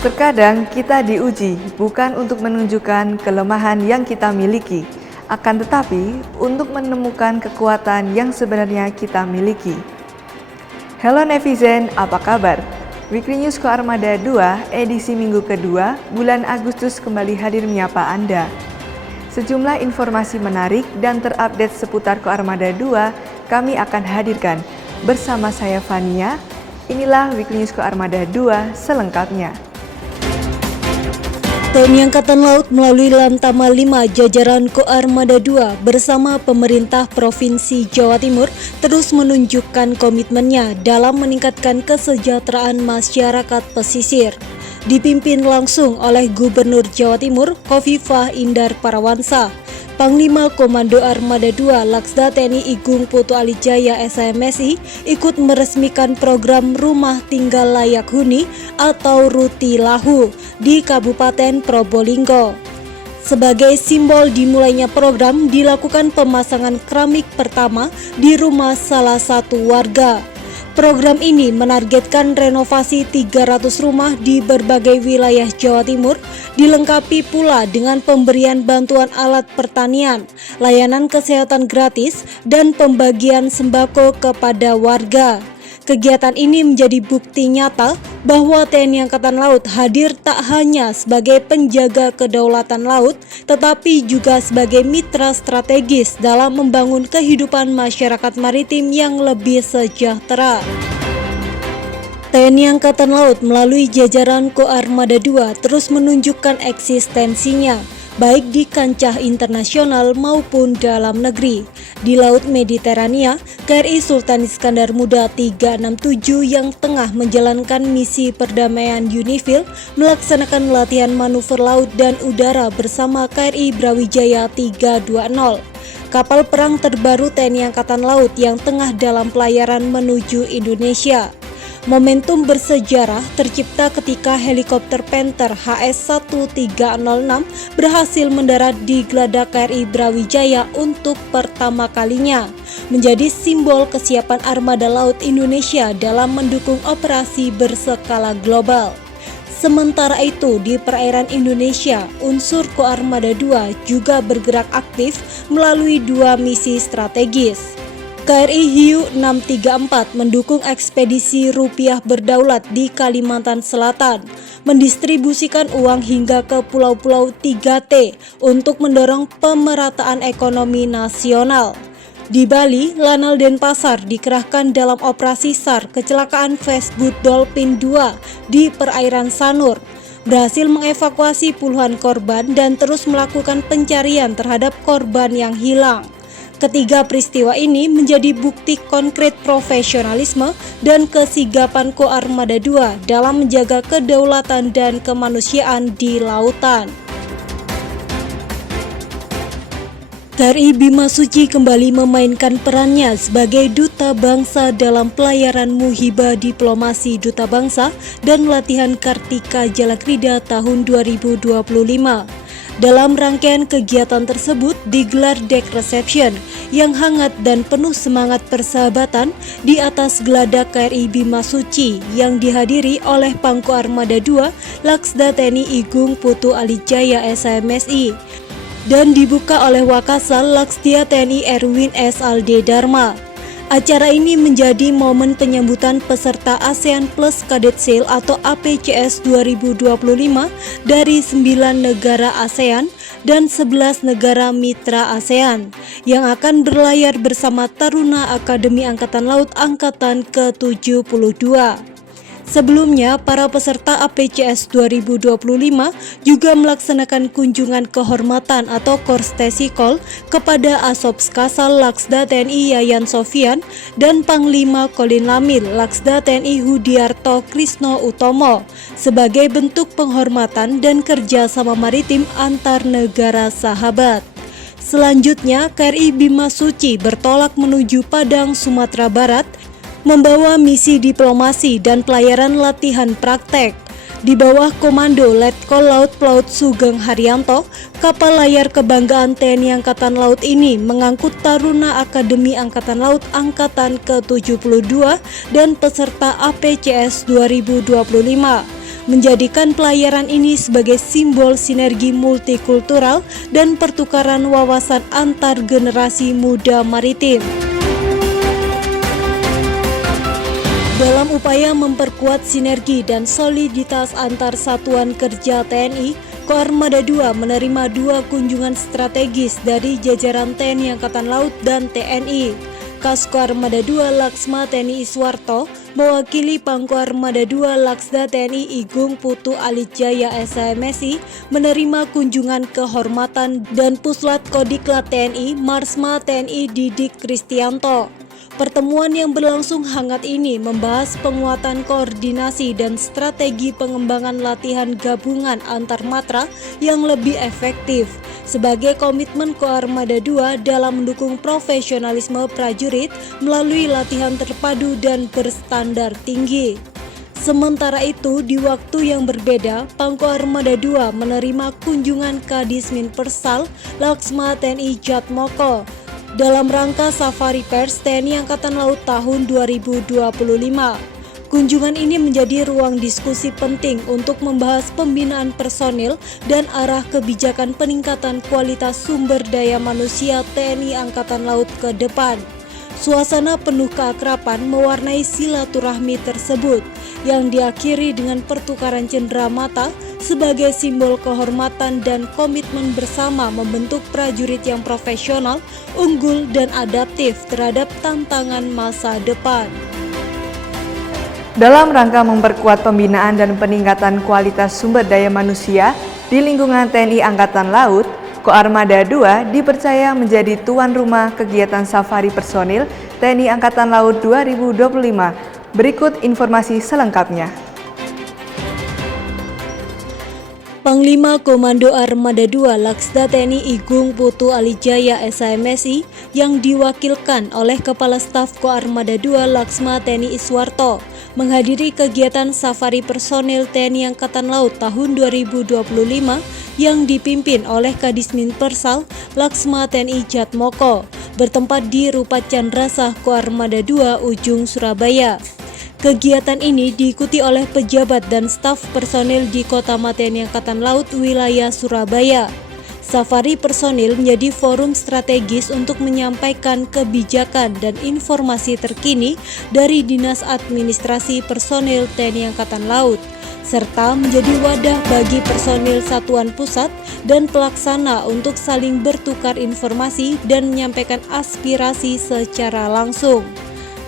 Terkadang kita diuji bukan untuk menunjukkan kelemahan yang kita miliki, akan tetapi untuk menemukan kekuatan yang sebenarnya kita miliki. Halo netizen, apa kabar? Weekly News Koarmada 2 edisi minggu kedua bulan Agustus kembali hadir menyapa Anda. Sejumlah informasi menarik dan terupdate seputar Koarmada 2 kami akan hadirkan. Bersama saya Fania, inilah Weekly News Koarmada 2 selengkapnya. TNI Angkatan Laut melalui Lantamal 5 jajaran Koarmada 2 bersama pemerintah Provinsi Jawa Timur terus menunjukkan komitmennya dalam meningkatkan kesejahteraan masyarakat pesisir. Dipimpin langsung oleh Gubernur Jawa Timur Khofifah Indar Parawansa, Panglima Komando Armada 2 Laksda TNI Igung Putu Alijaya SMSI ikut meresmikan program Rumah Tinggal Layak Huni atau Ruti Lahu di Kabupaten Probolinggo. Sebagai simbol dimulainya program, dilakukan pemasangan keramik pertama di rumah salah satu warga. Program ini menargetkan renovasi 300 rumah di berbagai wilayah Jawa Timur, dilengkapi pula dengan pemberian bantuan alat pertanian, layanan kesehatan gratis, dan pembagian sembako kepada warga. Kegiatan ini menjadi bukti nyata bahwa TNI Angkatan Laut hadir tak hanya sebagai penjaga kedaulatan laut, tetapi juga sebagai mitra strategis dalam membangun kehidupan masyarakat maritim yang lebih sejahtera. TNI Angkatan Laut melalui jajaran Koarmada 2 terus menunjukkan eksistensinya, baik di kancah internasional maupun dalam negeri. Di Laut Mediterania, KRI Sultan Iskandar Muda 367 yang tengah menjalankan misi perdamaian UNIFIL melaksanakan latihan manuver laut dan udara bersama KRI Brawijaya 320. Kapal perang terbaru TNI Angkatan Laut yang tengah dalam pelayaran menuju Indonesia. Momentum bersejarah tercipta ketika helikopter Panther HS-1306 berhasil mendarat di Geladak KRI Brawijaya untuk pertama kalinya, menjadi simbol kesiapan armada laut Indonesia dalam mendukung operasi berskala global. Sementara itu, di perairan Indonesia, unsur Koarmada 2 juga bergerak aktif melalui dua misi strategis. KRI Hiu 634 mendukung ekspedisi rupiah berdaulat di Kalimantan Selatan, mendistribusikan uang hingga ke pulau-pulau 3T untuk mendorong pemerataan ekonomi nasional. Di Bali, Lanal Denpasar dikerahkan dalam operasi SAR kecelakaan Fastboat Dolphin 2 di perairan Sanur, berhasil mengevakuasi puluhan korban dan terus melakukan pencarian terhadap korban yang hilang. Ketiga peristiwa ini menjadi bukti konkret profesionalisme dan kesigapan Koarmada 2 dalam menjaga kedaulatan dan kemanusiaan di lautan. KRI Bima Suci kembali memainkan perannya sebagai duta bangsa dalam pelayaran Muhibah Diplomasi Duta Bangsa dan latihan Kartika Jalakrida tahun 2025. Dalam rangkaian kegiatan tersebut digelar deck reception yang hangat dan penuh semangat persahabatan di atas Geladak KRI Bima Suci yang dihadiri oleh Pangko Armada 2 Laksda TNI Igung Putu Alijaya SMSI dan dibuka oleh Wakasal Laksdia TNI Erwin S. Alde Dharma. Acara ini menjadi momen penyambutan peserta ASEAN Plus Cadet Sail atau APCS 2025 dari 9 negara ASEAN dan 11 negara mitra ASEAN yang akan berlayar bersama Taruna Akademi Angkatan Laut Angkatan ke-72. Sebelumnya, para peserta APCS 2025 juga melaksanakan kunjungan kehormatan atau Korstesi Kol kepada Asops Kasal Laksda TNI Yayan Sofian dan Panglima Kolin Lamil Laksda TNI Hudiarto Krisno Utomo sebagai bentuk penghormatan dan kerjasama maritim antar negara sahabat. Selanjutnya, KRI Bima Suci bertolak menuju Padang, Sumatera Barat, membawa misi diplomasi dan pelayaran latihan praktek. Di bawah komando Letkol Laut Pelaut Sugeng Haryanto, kapal layar kebanggaan TNI Angkatan Laut ini mengangkut Taruna Akademi Angkatan Laut Angkatan ke-72 dan peserta APCS 2025. menjadikan pelayaran ini sebagai simbol sinergi multikultural dan pertukaran wawasan antar generasi muda maritim. Dalam upaya memperkuat sinergi dan soliditas antar satuan kerja TNI, Koarmada II menerima 2 kunjungan strategis dari jajaran TNI Angkatan Laut dan TNI. Kaskoarmada II Laksma TNI Iswarto mewakili Pangkoarmada II Laksda TNI Igung Putu Alijaya SHMSI menerima kunjungan kehormatan dan Puslat Kodiklat TNI Marsma TNI Didik Kristianto. Pertemuan yang berlangsung hangat ini membahas penguatan koordinasi dan strategi pengembangan latihan gabungan antar matra yang lebih efektif sebagai komitmen Koarmada II dalam mendukung profesionalisme prajurit melalui latihan terpadu dan berstandar tinggi. Sementara itu, di waktu yang berbeda, Pangkoarmada II menerima kunjungan Kadismin Persal Laksma TNI Jatmoko dalam rangka Safari Pers TNI Angkatan Laut tahun 2025. Kunjungan ini menjadi ruang diskusi penting untuk membahas pembinaan personil dan arah kebijakan peningkatan kualitas sumber daya manusia TNI Angkatan Laut ke depan. Suasana penuh keakraban mewarnai silaturahmi tersebut yang diakhiri dengan pertukaran cenderamata sebagai simbol kehormatan dan komitmen bersama membentuk prajurit yang profesional, unggul, dan adaptif terhadap tantangan masa depan. Dalam rangka memperkuat pembinaan dan peningkatan kualitas sumber daya manusia di lingkungan TNI Angkatan Laut, Koarmada II dipercaya menjadi tuan rumah kegiatan safari personil TNI Angkatan Laut 2025. Berikut informasi selengkapnya. Panglima Komando Armada II Laksda TNI Igung Putu Alijaya SHMSI yang diwakilkan oleh Kepala Staf Koarmada II Laksma TNI Iswarto menghadiri kegiatan safari personil TNI Angkatan Laut tahun 2025 yang dipimpin oleh Kadismin Persal Laksma TNI Jatmoko bertempat di Rupat Candrasah Koarmada II Ujung Surabaya. Kegiatan ini diikuti oleh pejabat dan staf personil di Kota TNI Angkatan Laut wilayah Surabaya. Safari personil menjadi forum strategis untuk menyampaikan kebijakan dan informasi terkini dari Dinas Administrasi Personil TNI Angkatan Laut, serta menjadi wadah bagi personil satuan pusat dan pelaksana untuk saling bertukar informasi dan menyampaikan aspirasi secara langsung.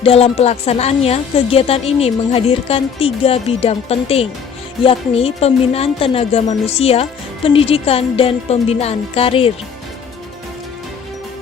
Dalam pelaksanaannya, kegiatan ini menghadirkan 3 bidang penting, yakni pembinaan tenaga manusia, pendidikan, dan pembinaan karir.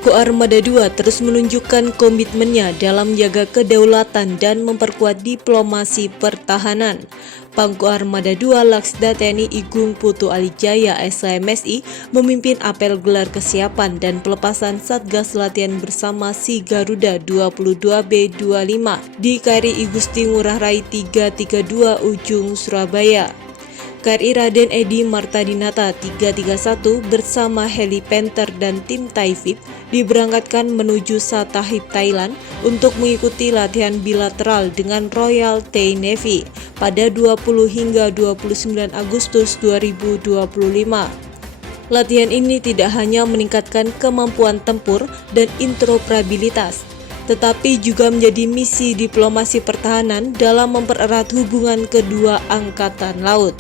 Koarmada II terus menunjukkan komitmennya dalam menjaga kedaulatan dan memperkuat diplomasi pertahanan. Pangkoarmada II Laksda TNI Igung Putu Alijaya SHMSI memimpin apel gelar kesiapan dan pelepasan Satgas Latihan Bersama Si Garuda 22B25 di KRI Igusti Ngurah Rai 332 Ujung Surabaya. KRI Raden Edi Martadinata 331 bersama heli Panther dan tim Taifib diberangkatkan menuju Satahip Thailand untuk mengikuti latihan bilateral dengan Royal Thai Navy pada 20 hingga 29 Agustus 2025. Latihan ini tidak hanya meningkatkan kemampuan tempur dan interoperabilitas, tetapi juga menjadi misi diplomasi pertahanan dalam mempererat hubungan kedua angkatan laut.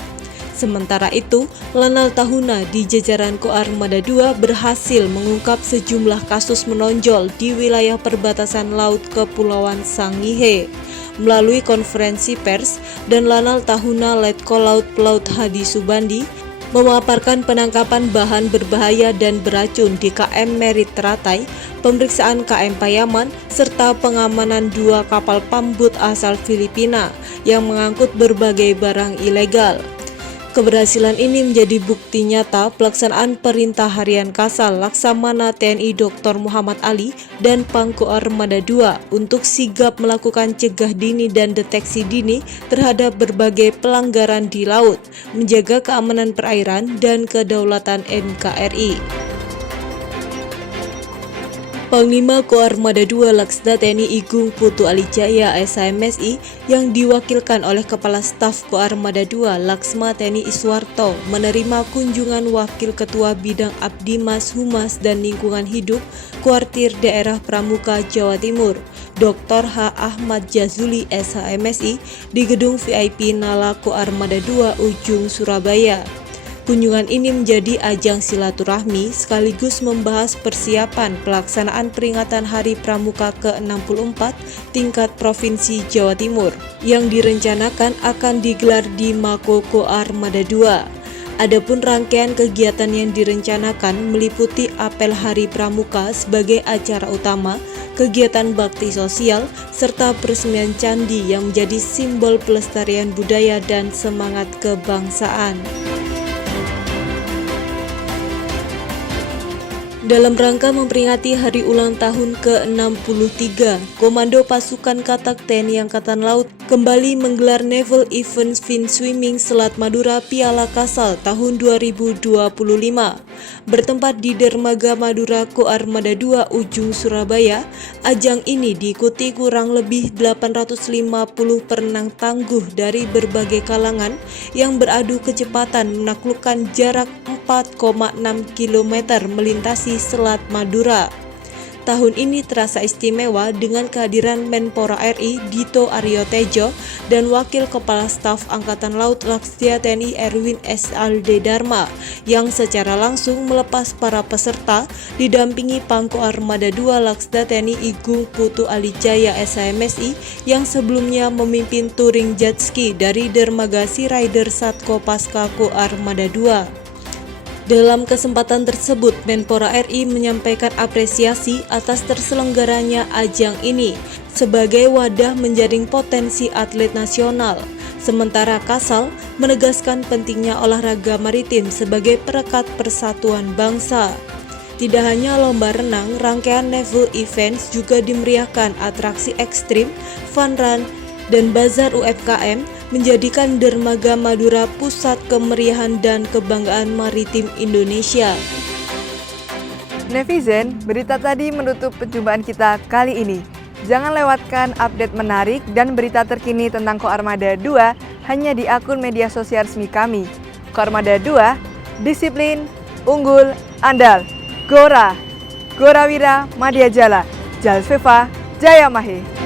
Sementara itu, Lanal Tahuna di jajaran Koarmada II berhasil mengungkap sejumlah kasus menonjol di wilayah perbatasan laut Kepulauan Sangihe. Melalui konferensi pers, dan Lanal Tahuna Letkol Laut Pelaut Hadi Subandi memaparkan penangkapan bahan berbahaya dan beracun di KM Merit Teratai, pemeriksaan KM Payaman, serta pengamanan 2 kapal pambut asal Filipina yang mengangkut berbagai barang ilegal. Keberhasilan ini menjadi bukti nyata pelaksanaan Perintah Harian Kasal Laksamana TNI Dr. Muhammad Ali dan Pangkoarmada II untuk sigap melakukan cegah dini dan deteksi dini terhadap berbagai pelanggaran di laut, menjaga keamanan perairan dan kedaulatan NKRI. Panglima Koarmada II Laksda TNI Igung Putu Alijaya SHMSI yang diwakilkan oleh Kepala Staf Koarmada II Laksma TNI Iswarto menerima kunjungan Wakil Ketua Bidang Abdimas Humas dan Lingkungan Hidup Kuartir Daerah Pramuka Jawa Timur Dr. H. Ahmad Jazuli SHMSI di Gedung VIP Nala Koarmada II Ujung Surabaya. Kunjungan ini menjadi ajang silaturahmi sekaligus membahas persiapan pelaksanaan peringatan Hari Pramuka ke-64 tingkat Provinsi Jawa Timur yang direncanakan akan digelar di Mako Koarmada II. Adapun rangkaian kegiatan yang direncanakan meliputi apel Hari Pramuka sebagai acara utama, kegiatan bakti sosial, serta peresmian candi yang menjadi simbol pelestarian budaya dan semangat kebangsaan. Dalam rangka memperingati hari ulang tahun ke-63, Komando Pasukan Katak TNI Angkatan Laut kembali menggelar Naval Event Fin Swimming Selat Madura Piala Kasal tahun 2025. Bertempat di Dermaga Madura Koarmada II Ujung Surabaya, ajang ini diikuti kurang lebih 850 perenang tangguh dari berbagai kalangan yang beradu kecepatan menaklukkan jarak 4,6 km melintasi Selat Madura. Tahun ini terasa istimewa dengan kehadiran Menpora RI Dito Aryo Tejo dan Wakil Kepala Staf Angkatan Laut Laksda TNI Erwin S. Alde Dharma yang secara langsung melepas para peserta didampingi Pangko Armada II Laksda TNI Igung Putu Alijaya SHMSI yang sebelumnya memimpin touring jet ski dari Dermaga Sea Rider Satko Pasca Koarmada II. Dalam kesempatan tersebut, Menpora RI menyampaikan apresiasi atas terselenggaranya ajang ini sebagai wadah menjaring potensi atlet nasional. Sementara Kasal menegaskan pentingnya olahraga maritim sebagai perekat persatuan bangsa. Tidak hanya lomba renang, rangkaian naval events juga dimeriahkan atraksi ekstrim, fun run, dan bazar UMKM menjadikan Dermaga Madura pusat kemeriahan dan kebanggaan maritim Indonesia. Netizen, berita tadi menutup perjumpaan kita kali ini. Jangan lewatkan update menarik dan berita terkini tentang Koarmada II hanya di akun media sosial resmi kami. Koarmada II, disiplin, unggul, andal. Gora, Gorawira, Madya Jala, Jalsveva, Jaya Mahe.